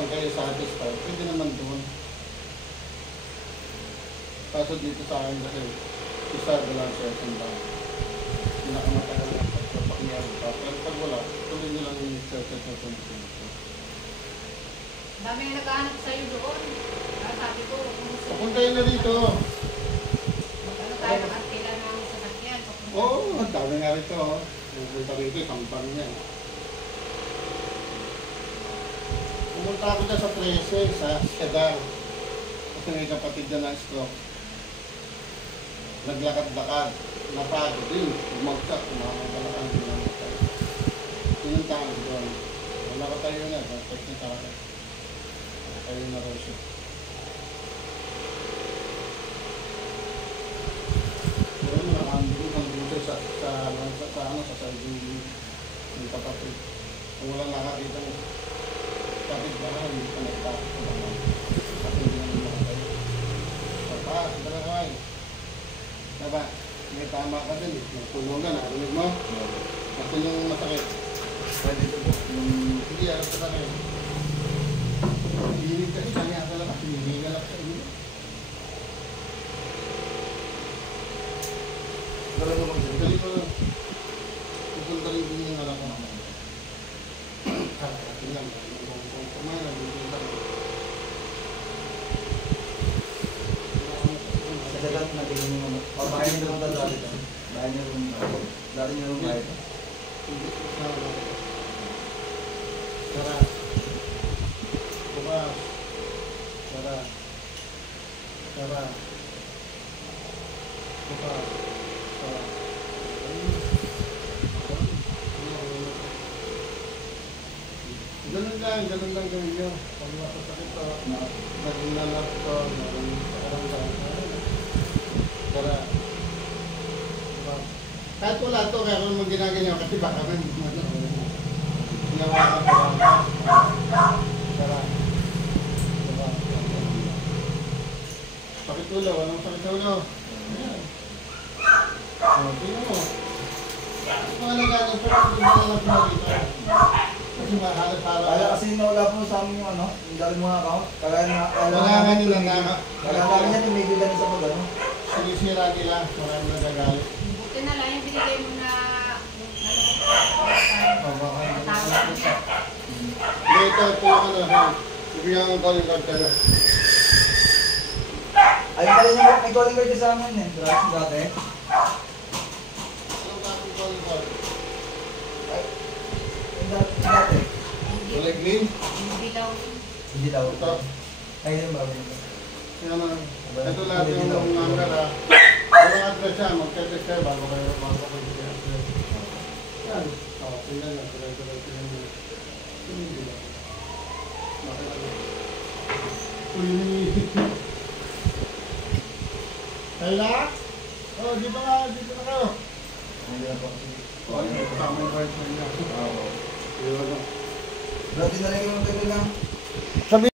saan kayo satisfied, pwede naman doon. Kaso dito sa akin kasi, isa lang session lang. Pinakamatagal na pagpapakiyag pa. Pero pag wala, tuloy nyo lang yung session na tumitin. Dami yung naghahanap sa'yo doon. Sabi ko, papuntayin na dito. Ano tayo ng arkila ng sasakyan? Oo, ang dami nga rito. Pupunta rito, kampang niya. Pumunta ako dyan sa 13, sa Cedar. Kasi may kapatid na ng stroke. Naglakad-lakad. Napagod din. Umagsak, kumakabalakang din ang matay. Pinuntahan ko doon. Wala ka tayo na, text na sa akin. Tayo na raw siya. Pero nakambing sa side yung kapatid. Kung walang nakakita mo, kapit ba ka, hindi ka nagtakot naman. Kasi hindi naman makatayo. Papa, ito na kaway. Diba? May tama ka din eh. Nagtulungan, narinig mo? Kasi yung masakit. Pwede ito po. Hindi, alam ka na kayo. Hihinig kasi kami asa lang kasi hihingalak sa inyo. Dali ko, pupunta rin din yung alam ko naman. Kakatin lang. Kung kumain, nagiging lang. Sa lahat natin yung papahin nyo naman dali ito. Dahil nyo rin dali nyo rin kahit. Hindi ko sa alam. Tara. Bukas. Tara. Tara. Bukas. Tara. Ganun lang gawin nyo. Pag masasakit to, naglalap to, nagkakaranggan. Tara. Bukas. Kahit wala to, kaya kung mag-ginaganyan kasi baka rin. Ginawa ka pa. Tara. Bukas. Sakit ulo, walang sakit sa ulo. Ayan. Tingnan mo. Mga nagagawin, pero hindi mo nalang pinagita. Kasi mahalat-halat. Kaya kasi nawala po sa amin yung ano, yung dali mga account. Kaya na, Wala nga nila na. kaya namin yan tumigil na sa mag ano. Sinisira nila, marami nagagalit. Buti na lang yung binigay mo na Tawag ko siya. Ito yung ano, ibigyan ko calling card kayo. Ay, pala niya, may calling card sa amin eh. Dati. Anong tapong calling card? Ay, dati. Walay green? hindi daw. Hindi daw. Ito. Ay, yun ba? Yan naman. Ito lahat yung number ha. Walang address siya, mag-text kayo bago kayo mag-address. Yan. O, tingnan lang. Tingnan lang. Hindi lang. Bakit ano? Uy! Kayla? Oh, dito na kayo. Hindi na po. O, yung kasama yung card niya. Oo. Yun ano. Dati na lang yung tagal lang. Sabi